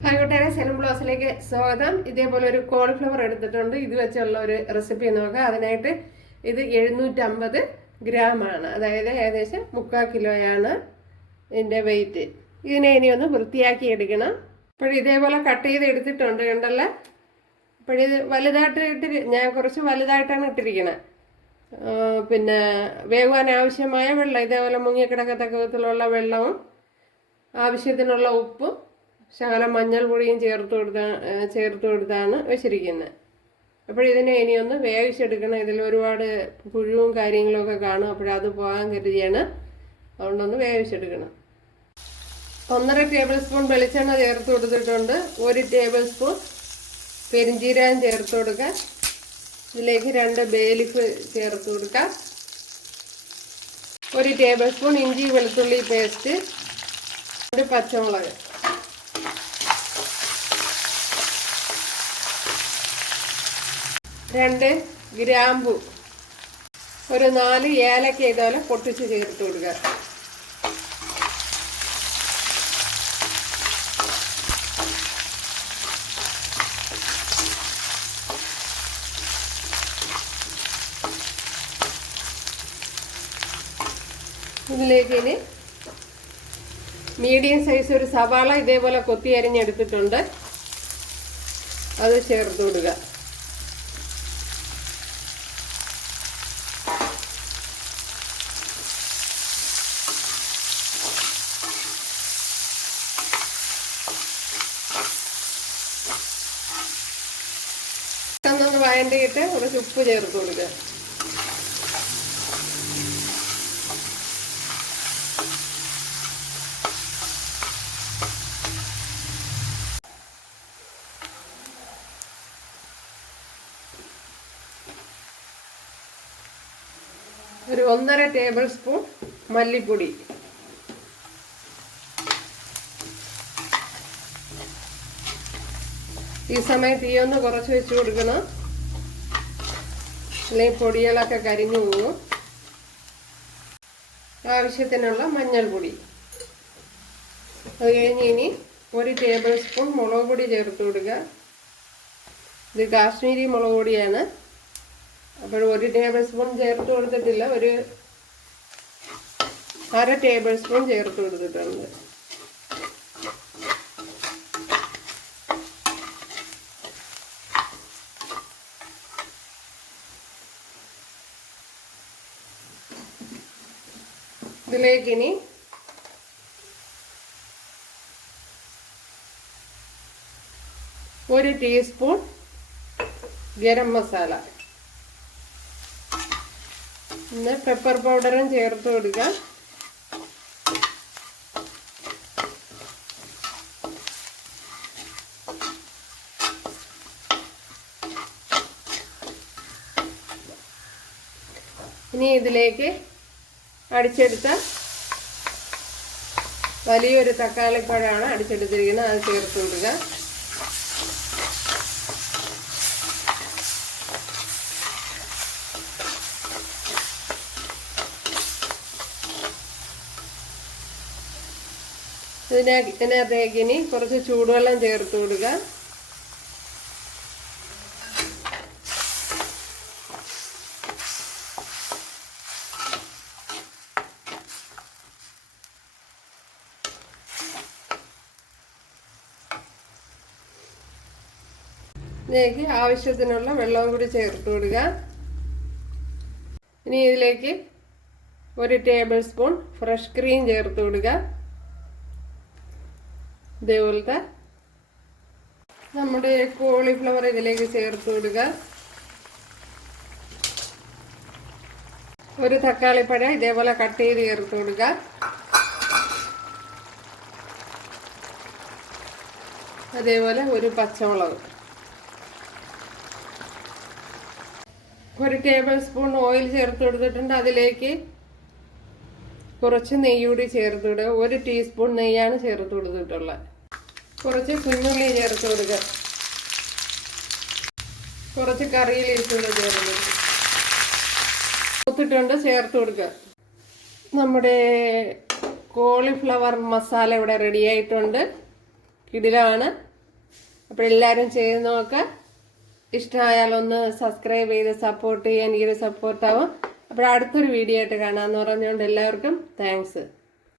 കൂട്ടുകാരെ, സെലം ബ്ലോസിലേക്ക് സ്വാഗതം. ഇതേപോലെ ഒരു കോളിഫ്ലവർ എടുത്തിട്ടുണ്ട്. ഇത് വെച്ചുള്ള ഒരു റെസിപ്പി നോക്കാം. അതിനായിട്ട് ഇത് 750 ഗ്രാമാണ്, അതായത് ഏകദേശം 3/4 കിലോയാണ് ഇതിൻ്റെ വെയിറ്റ്. ഇതിനെ ഇനി ഒന്ന് വൃത്തിയാക്കി എടുക്കണം. അപ്പോൾ ഇതേപോലെ കട്ട് ചെയ്ത് എടുത്തിട്ടുണ്ട്, കണ്ടല്ലോ. അപ്പോഴിത് വലുതായിട്ട് ഞാൻ കുറച്ച് വലുതായിട്ടാണ് ഇട്ടിരിക്കുന്നത്. പിന്നെ വേവാൻ ആവശ്യമായ വെള്ളം, ഇതേപോലെ മുങ്ങിക്കിടക്കത്തക്ക വിധത്തിലുള്ള വെള്ളവും ആവശ്യത്തിനുള്ള ഉപ്പും ശകലം മഞ്ഞൾപ്പൊടിയും ചേർത്ത് കൊടുത്താണ് വെച്ചിരിക്കുന്നത്. അപ്പോൾ ഇതിനെ ഇനിയൊന്ന് വേവിച്ചെടുക്കണം. ഇതിൽ ഒരുപാട് പുഴുവും കാര്യങ്ങളൊക്കെ കാണും, അപ്പോഴത് പോകാൻ കരുതിയാണ്. അതുകൊണ്ടൊന്ന് വേവിച്ചെടുക്കണം. 1.5 ടേബിൾ സ്പൂൺ വെളിച്ചെണ്ണ ചേർത്ത് കൊടുത്തിട്ടുണ്ട്. 1 ടേബിൾ സ്പൂൺ പെരിഞ്ചീരകം ചേർത്ത് കൊടുക്കുക. ഇതിലേക്ക് 2 ബേ ലീഫ് ചേർത്ത് കൊടുക്കുക. 1 ടേബിൾ സ്പൂൺ ഇഞ്ചി വെളുത്തുള്ളി പേസ്റ്റ്, 2 പച്ചമുളക്, 2 ഗ്രാമ്പു, 4 ഏലക്ക ഇതുപോലെ പൊട്ടിച്ച് ചേർത്ത് കൊടുക്കുക. ഇതിലേക്ക് ഇനി മീഡിയം സൈസ് ഒരു സവാള ഇതേപോലെ കൊത്തി അരിഞ്ഞെടുത്തിട്ടുണ്ട്, അത് ചേർത്ത് കൊടുക്കുക. ഒന്ന് വഴണ്ടിയിട്ട് കുറച്ച് ഉപ്പ് ചേർത്ത് കൊടുക്കുക. ഒരു 1.5 ടേബിൾ സ്പൂൺ മല്ലിപ്പൊടി, ഈ സമയത്ത് തീ ഒന്ന് കുറച്ച് വെച്ച് കൊടുക്കണം, അല്ലെങ്കിൽ പൊടികളൊക്കെ കരിഞ്ഞു പോകും. ആവശ്യത്തിനുള്ള മഞ്ഞൾപ്പൊടി, അത് കഴിഞ്ഞ് ഇനി 1 ടേബിൾ സ്പൂൺ മുളക് പൊടി ചേർത്ത് കൊടുക്കുക. ഇത് കാശ്മീരി മുളക് പൊടിയാണ്. അപ്പോൾ 1 ടേബിൾ സ്പൂൺ ചേർത്ത് കൊടുത്തിട്ടില്ല, ഒരു 1/2 ടേബിൾ സ്പൂൺ ചേർത്ത് കൊടുത്തിട്ടുണ്ട്. ഇതിലേക്കിനി 1 ടീസ്പൂൺ ഗരം മസാല, പിന്നെ പെപ്പർ പൗഡറും ചേർത്ത് കൊടുക്കുക. ഇനി ഇതിലേക്ക് അടിച്ചെടുത്ത വലിയൊരു തക്കാളിപ്പഴമാണ് അടിച്ചെടുത്തിരിക്കുന്നത്, അത് ചേർത്ത് കൊടുക്കുക. ഇതിനകത്തേക്ക് ഇനി കുറച്ച് ചൂടുവെള്ളം ചേർത്ത് കൊടുക്കുക. ഇതിലേക്ക് ആവശ്യത്തിനുള്ള വെള്ളവും കൂടി ചേർത്ത് കൊടുക്കുക. ഇനി ഇതിലേക്ക് 1 ടേബിൾ സ്പൂൺ ഫ്രഷ് ക്രീം ചേർത്ത് കൊടുക്കുക. ഇതേപോലത്തെ നമ്മുടെ കോളിഫ്ലവർ ഇതിലേക്ക് ചേർത്ത് കൊടുക്കുക. 1 തക്കാളിപ്പഴം ഇതേപോലെ കട്ട് ചെയ്ത് ചേർത്ത് കൊടുക്കുക. അതേപോലെ 1 പച്ചമുളക്, 1 ടേബിൾ സ്പൂൺ ഓയിൽ ചേർത്ത് കൊടുത്തിട്ടുണ്ട്. അതിലേക്ക് കുറച്ച് നെയ്യ് കൂടി ചേർത്ത് കൊടുക്കുക. 1 ടീസ്പൂൺ നെയ്യാണ് ചേർത്ത് കൊടുത്തിട്ടുള്ളത്. കുറച്ച് കുഞ്ഞുള്ളി ചേർത്ത് കൊടുക്കുക. കുറച്ച് കറി ലീവ്സ് കൂടെ ചേർത്ത് കൊടുത്തിട്ടുണ്ട്, ചേർത്ത് കൊടുക്കുക. നമ്മുടെ കോളിഫ്ലവർ മസാല ഇവിടെ റെഡി ആയിട്ടുണ്ട്. കിടിലാണ്. അപ്പോൾ എല്ലാവരും ചെയ്ത് നോക്കുക. ഇഷ്ടമായാലൊന്ന് സബ്സ്ക്രൈബ് ചെയ്ത് സപ്പോർട്ട് ചെയ്യാൻ എനിക്കൊരു സപ്പോർട്ടാവും. അപ്പോൾ അടുത്തൊരു വീഡിയോ ആയിട്ട് കാണാമെന്ന് പറഞ്ഞുകൊണ്ട് എല്ലാവർക്കും താങ്ക്സ്.